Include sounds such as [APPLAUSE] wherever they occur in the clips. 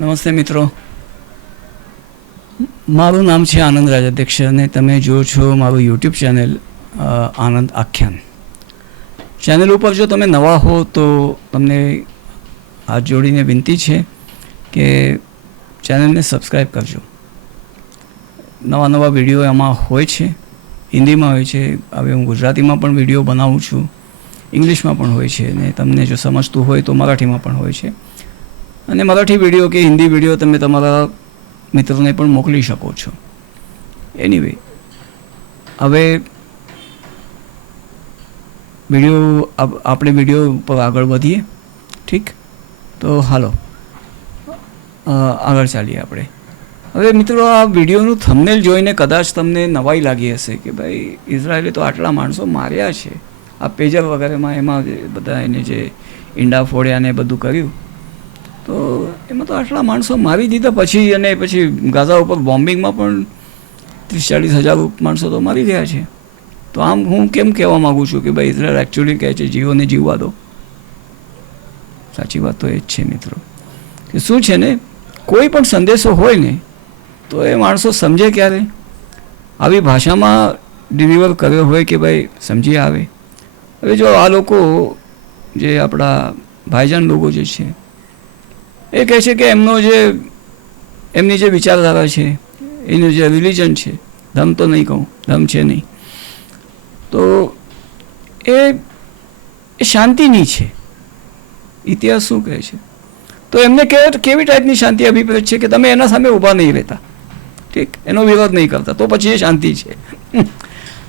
નમસ્તે મિત્રો. મારું નામ છે આનંદ રાજ્યાધ્યક્ષ અને તમે જો છો મારું YouTube channel Anand Akhyan. Channel ઉપર જો તમે નવા હો તો તમને હાથ જોડીને વિનંતી છે કે ચેનલને સબસ્ક્રાઈબ કરજો. નવા નવા વીડિયો એમાં હોય છે, હિન્દીમાં હોય છે, હવે હું ગુજરાતીમાં પણ વીડિયો બનાવું છું, ઇંગ્લિશમાં પણ હોય છે અને તમને જો સમજતું હોય તો મરાઠીમાં પણ હોય છે. અને મરાઠી વીડિયો કે હિન્દી વીડિયો તમે તમારા મિત્રોને પણ મોકલી શકો છો. એનીવે હવે વીડિયો આપણે વીડિયો ઉપર આગળ વધીએ. ઠીક? તો હાલો. આગળ ચાલીએ આપણે. હવે મિત્રો, આ વિડીયોનું થંબનેલ જોઈને કદાચ તમને નવાઈ લાગી હશે કે ભાઈ, ઇઝરાયલે તો આટલા માણસો માર્યા છે. આ પેજર વગેરેમાં એમાં બધા એને જે ઈંડા ફોડ્યા ને બધું કર્યું. તો એમાં તો આટલા માણસો મારી દીધા. પછી અને પછી ગાઝા ઉપર બોમ્બિંગમાં પણ ત્રીસ ચાલીસ હજાર માણસો તો મારી ગયા છે. તો આમ હું કેમ કહેવા માગું છું કે ભાઈ ઇઝરાયલ એકચ્યુઅલી કહે છે જીવોને જીવવા દો. સાચી વાત તો એ જ છે મિત્રો. કે શું છે ને, કોઈ પણ સંદેશો હોય ને, તો એ માણસો સમજે ક્યારે? આવી ભાષામાં ડિલિવર કર્યો હોય કે ભાઈ સમજી આવે? હવે જો આ લોકો જે આપણા ભાઈજાન લોકો જે છે એ કહે છે કે એમનો જે, એમની જે વિચારધારા છે, એનું જે રિલિજન છે, ધમ તો નહીં કહું, ધમ છે નહીં. તો એ શાંતિની છે. ઇતિહાસ શું કહે છે? તો એમને કેવી ટાઈપની શાંતિ અભિપ્રેત છે કે તમે એના સામે ઊભા નહીં રહેતા? ઠીક, એનો વિરોધ નહીં કરતા, તો પછી એ શાંતિ છે.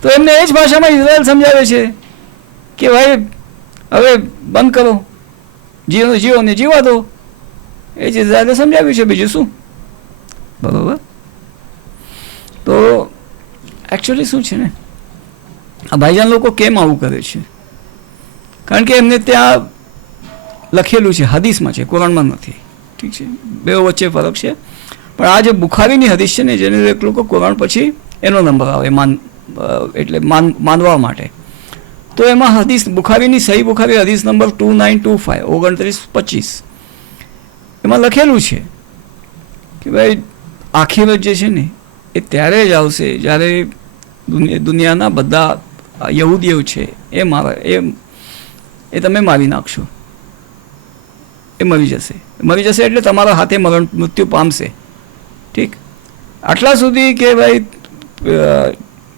તો એમને એ જ ભાષામાં ઇઝરાયલ સમજાવે છે કે ભાઈ, હવે બંધ કરો. જીવો, જીવોને જીવા દો. એ જ ઇઝરાયલે સમજાવ્યું છે બીજું શું? બરોબર. તો એકચ્યુઅલી શું છે ને? આ ભાઈજાન લોકો કેમ આવું કરે છે? કારણ કે એમને ત્યાં લખેલું છે હદીસમાં છે કુરાનમાં નથી. ઠીક છે? બે વચ્ચે ફરક છે. પણ આ જે બુખારીની હદીસ છે ને જેને એક લોકો કુરાન પછી એનો નંબર આવે માન એટલે માન માનવા માટે. તો એમાં હદીસ બુખારીની સહી Bukhari હદીસ number two nine two five ઓગણત્રીસ પચીસ. એમાં લખેલું છે કે ભાઈ આખિરત જે છે ને, એ ત્યારે જ આવશે જ્યારે દુનિયાના બધા યહૂદીઓ છે, એ મારા, એ એ તમે મારી નાખશો. એ મરી જશે. મરી જશે એટલે તમારા હાથે મરણ, મૃત્યુ પામશે. ઠીક? આટલા સુધી કે ભાઈ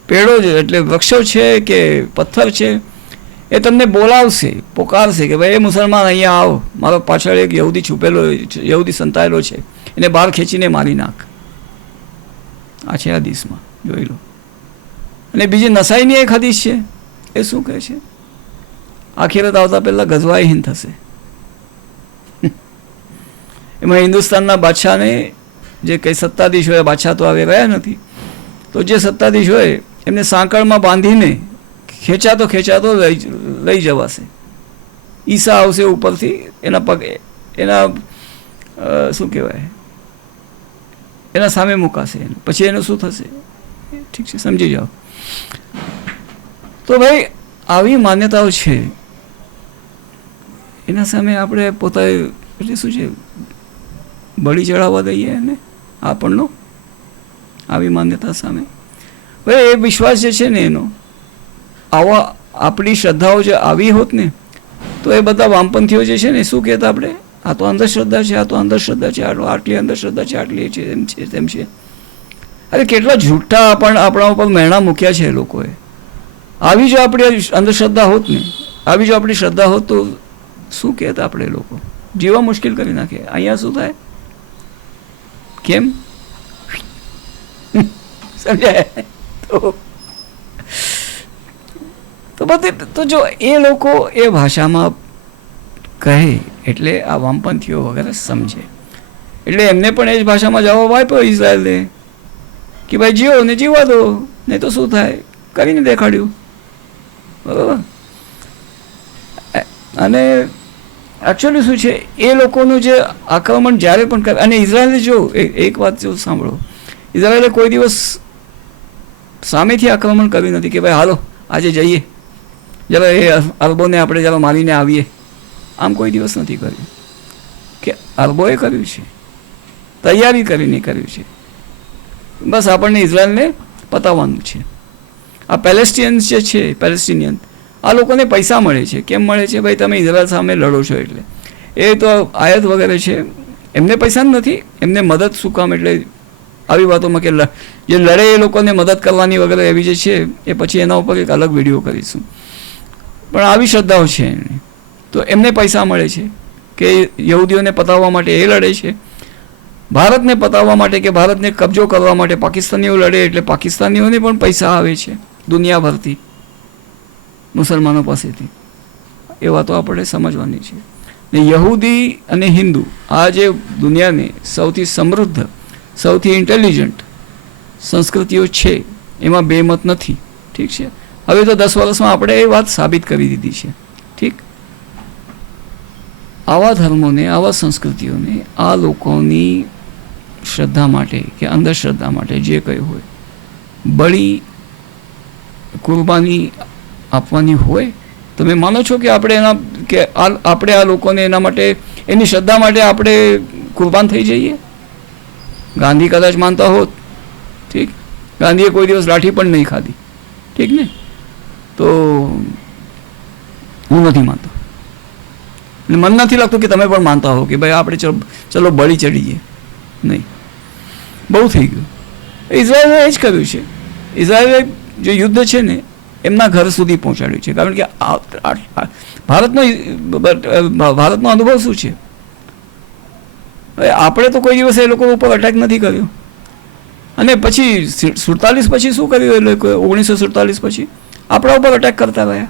પેડો એટલે વૃક્ષો છે કે પથ્થર છે? એ તમને બોલાવશે, પોકારશે કે ભાઈ, એ મુસલમાન, અહીંયા આવો. મારો પાછળ એક યહૂદી છુપેલો, યહૂદી સંતાયેલો છે. એને બહાર ખેંચીને મારી નાખ. આ છે હદીસમાં. જોઈ લો. અને બીજી નસાઈની એક હદીસ છે. એ શું કહે છે? આખિરત આવતા પહેલાં ગઝવાહીન થશે. એમાં હિન્દુસ્તાનના બાદશાહને જે કંઈ સત્તાધીશ હોય બાદશાહ તો આવે રહ્યા નથી, તો જે સત્તાધીશ હોય એમને સાંકળમાં બાંધીને ખેંચાતો ખેંચાતો લઈ જવાશે. ઈસા આવશે ઉપરથી, એના પગ, એના શું કહેવાય? એના સામે મુકાશે પછી એનું શું થશે? ઠીક છે, સમજી જાઓ. તો ભાઈ, આવી માન્યતાઓ છે. એના સામે આપણે પોતાએ, એટલે શું છે? બળી ચડાવવા દઈએ એને, આપણનો, આવી માન્યતા સામે. ભાઈ, એ વિશ્વાસ જે છે ને એનો આવા આપણી શ્રદ્ધાઓ જે આવી હોત ને, તો એ બધા વામપંથીઓ જે છે ને, શું કહેતા આપણે? આ તો અંધશ્રદ્ધા છે, આ તો અંધશ્રદ્ધા છે આટલો અંધશ્રદ્ધા છે, આટલી છે, એમ છે, તેમ છે. અરે કેટલા જૂઠા પણ આપણા ઉપર મહેણા મૂક્યા છે લોકોએ. આવી જો આપણી અંધશ્રદ્ધા હોત ને, આવી જો આપણી શ્રદ્ધા હોત તો શું કહેતા આપણે લોકો? જીવા મુશ્કેલ કરી નાખે. અહીંયા શું થાય? કેમ? [LAUGHS] સમજાય? તો તો બધે તો જો એ લોકો એ ભાષામાં કહે એટલે આ વામપંથીઓ વગેરે સમજે. એટલે એમને પણ એ જ ભાષામાં જવાબ આપ્યો ઇઝરાયલને કે ભાઈ જીવો ને જીવા દો નહીં તો શું થાય? કરીને દેખાડ્યું. બરાબર? અને એકચ્યુઅલી શું છે? એ લોકોનું જે આક્રમણ જ્યારે પણ કરે, અને ઇઝરાયલે જો એક વાત જો સાંભળો. ઇઝરાયલે કોઈ દિવસ સામેથી આક્રમણ કર્યું નથી કે ભાઈ, હાલો, આજે જઈએ. ચાલો એ અરબોને આપણે ચાલો મારીને આવીએ. આમ કોઈ દિવસ નથી કર્યું. કે અરબોએ કર્યું છે. તૈયારી કરીને કર્યું છે. બસ આપણને ઇઝરાયલને પતાવવાનું છે. આ પેલેસ્ટિયન્સ જે છે, પેલેસ્ટિનિયન, આ લોકોને પૈસા મળે છે. કેમ મળે છે? ભાઈ, તમે ઇઝરાયલ સામે લડો છો એટલે. એ તો આયાત વગેરે છે. એમને પૈસા નથી. એમને મદદ શું કામ? એટલે આવી વાતોમાં કે જે લડે એ લોકોને મદદ કરવાની વગેરે એવી જે છે, એ પછી એના ઉપર એક અલગ વીડિયો કરીશું. પણ આવી શ્રદ્ધાઓ છે એમની તો એમને પૈસા મળે છે કે યહૂદીઓને પતાવવા માટે એ લડે છે. ભારતને પતાવવા માટે કે ભારતને કબજો કરવા માટે પાકિસ્તાનીઓ લડે એટલે પાકિસ્તાનીઓને પણ પૈસા આવે છે દુનિયાભરથી મુસલમાનો પાસેથી. એ વાતો આપણે સમજવાની છે. ને યહૂદી અને હિન્દુ આ જે દુનિયાની સૌથી સમૃદ્ધ, સૌથી ઇન્ટેલિજન્ટ સંસ્કૃતિઓ છે, એમાં બે મત નથી. ઠીક છે? હવે તો દસ વર્ષમાં આપણે એ વાત સાબિત કરી દીધી છે. ઠીક? આવા ધર્મોને, આવા સંસ્કૃતિઓને આ લોકોની શ્રદ્ધા માટે કે અંધશ્રદ્ધા માટે જે કંઈ હોય, બળી કુરબાની આપવાની હોય, તમે માનો છો કે આપણે એના, કે આપણે આ લોકોને એના માટે, એની શ્રદ્ધા માટે આપણે કુરબાન થઈ જઈએ? ગાંધી કદાચ માનતા હોત. ઠીક? ગાંધીએ કોઈ દિવસ લાઠી પણ નહીં ખાધી. ઠીક ને? તો હું નથી માનતો. એટલે મન નથી લાગતું કે તમે પણ માનતા હો કે ભાઈ આપણે ચલો ચલો બળી ચડીએ. નહીં. બહુ થઈ ગયું. ઇઝરાયલે એ જ કર્યું છે. ઇઝરાયલે જે યુદ્ધ છે ને, એમના ઘર સુધી પહોંચાડ્યું છે. કારણ કે ભારતનો ભારતનો અનુભવ શું છે? આપણે તો કોઈ દિવસ એ લોકો ઉપર અટેક નથી કર્યો. અને પછી સુડતાલીસ પછી શું કર્યું એ લોકોએ ઓગણીસો સુડતાલીસ પછી? આપણા ઉપર અટેક કરતા રહ્યા.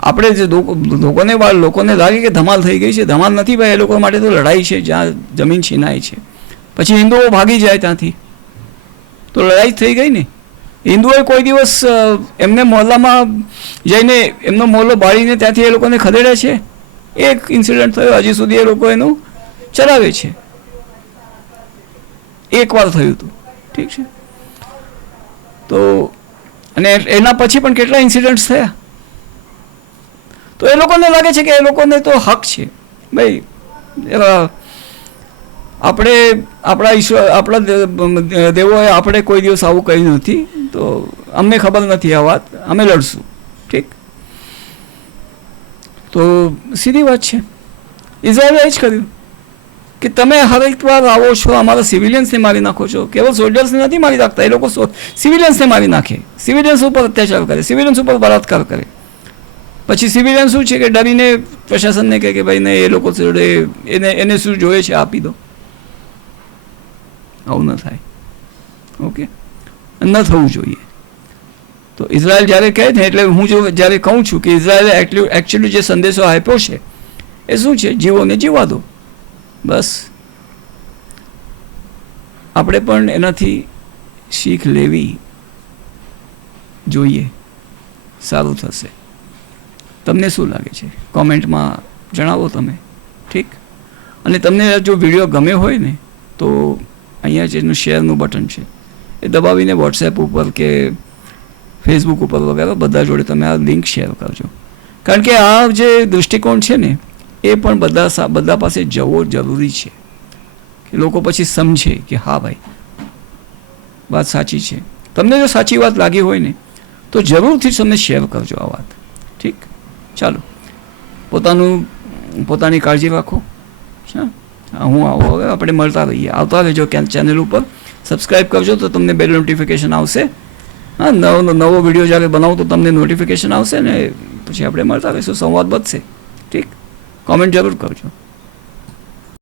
આપણે જે લોકોને લોકોને લાગે કે ધમાલ થઈ ગઈ છે, ધમાલ નથી ભાઈ, એ લોકો માટે તો લડાઈ છે, જ્યાં જમીન છીનાય છે. પછી હિન્દુઓ ભાગી જાય ત્યાંથી. તો લડાઈ થઈ ગઈ ને. હિન્દુઓએ કોઈ દિવસ એમને મોહલ્લામાં જઈને, એમનો મોહલ્લો બાળીને ત્યાંથી એ લોકોને ખદેડે છે? એક ઇન્સિડન્ટ થયો, હજી સુધી એ લોકો એનું ચલાવે છે. એક વાર થયું હતું. ઠીક છે? તો અને એના પછી પણ કેટલા ઇન્સિડન્ટ્સ થયા? તો એ લોકોને લાગે છે કે એ લોકોને તો હક છે. ભાઈ આપણે, આપણા ઈશ્વર આપણા દેવોએ આપણે કોઈ દિવસ આવું કહ્યું નથી, તો અમને ખબર નથી આ વાત. અમે લડશું. ઠીક? તો સીધી વાત છે. ઇઝરાયલે એ જ કર્યું. કે તમે હરેક વાર આવો છો, અમારા સિવિલિયન્સને મારી નાખો છો. કેવળ સોલ્જર્સને નથી મારી નાખતા, એ લોકો સિવિલિયન્સને મારી નાખે. સિવિલિયન્સ ઉપર અત્યાચાર કરે સિવિલિયન્સ ઉપર બળાત્કાર કરે. પછી સિવિલિયન શું છે કે ડરીને પ્રશાસનને કહે કે ભાઈ ને એ લોકો જોડે એને એને શું જોઈએ છે, આપી દો. આવું ન થાય. ઓકે? ન થવું જોઈએ. તો ઇઝરાયલ જ્યારે કહે ને એટલે હું જો જ્યારે કહું છું કે ઇઝરાયલે એકચ્યુઅલી જે સંદેશો આપ્યો છે, એ શું છે? જીવોને જીવા દો. બસ. આપણે પણ એનાથી શીખ લેવી જોઈએ. સારું થશે. તમને શું લાગે છે? કોમેન્ટમાં જણાવો તમે. ઠીક? અને તમને જો વીડિયો ગમે હોય ને, તો અહીંયા જેનું શેરનું બટન છે, એ દબાવીને વોટ્સએપ ઉપર કે ફેસબુક ઉપર વગેરે બધા જોડે તમે આ લિંક શેર કરજો. કારણ કે આ જે દૃષ્ટિકોણ છે ને એ પણ બધા બધા પાસે જવો જરૂરી છે. કે લોકો પછી સમજે કે હા ભાઈ, વાત સાચી છે. તમને જો સાચી વાત લાગી હોય ને, તો જરૂરથી તમે શેર કરજો આ વાત. ઠીક? ચાલો. પોતાનું, પોતાની કાળજી રાખો. હા? હું આવો હવે, આપણે મળતા રહીએ. આવતા રહેજો ચેનલ ઉપર. સબસ્ક્રાઈબ કરજો તો તમને બેલ નોટિફિકેશન આવશે. હા, નવો નવો વીડિયો જ્યારે બનાવો તો તમને નોટિફિકેશન આવશે ને, પછી આપણે મળતા રહીશું. સંવાદ વધશે. ઠીક? Amin cebir kavcam.